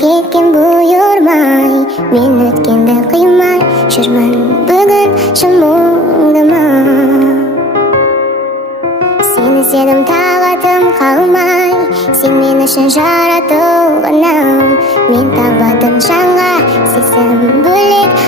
кеткен бұйырмай, мен өткенді қимай жүрмін бүгін шын мұңдыма. Сені сенім тағатым қалмай, сен мен үшін жаратылғаным. Мен табатын жанға сезім бөлек